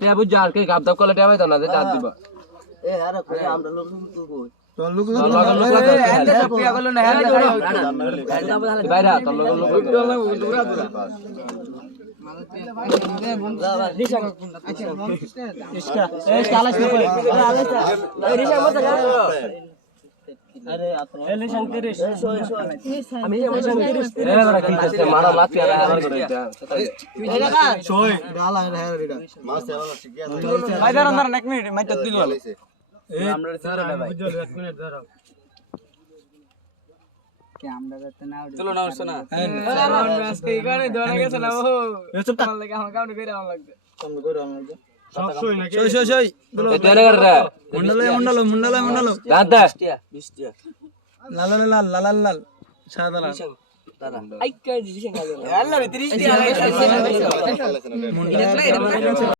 টিয়া বুঝ আর কি গাব দাব করলে টিয়া পাইতো না যে ডাক দিবা এ আরে কই আমরা লোক তো কই তোর লোক এন্ড পিয়া করলো না বাইরে তোর লোক দূরা দূরা इसका चालीस में अरे मारा लाती चलो ना सुना আজকে এখানে ধরে গেছে না ও চুপ থাক লাগে আমার কাউন্ট করে আমার লাগবে কম করে আমার লাগবে সব সই নাকি সই বলো তেরে কর রে মুন্ডালে দাদা 20 টিয়া লাল লাল লাল লাল সাদা লাল দাদা আই কা দিছেন আল্লাহ 30 টিয়া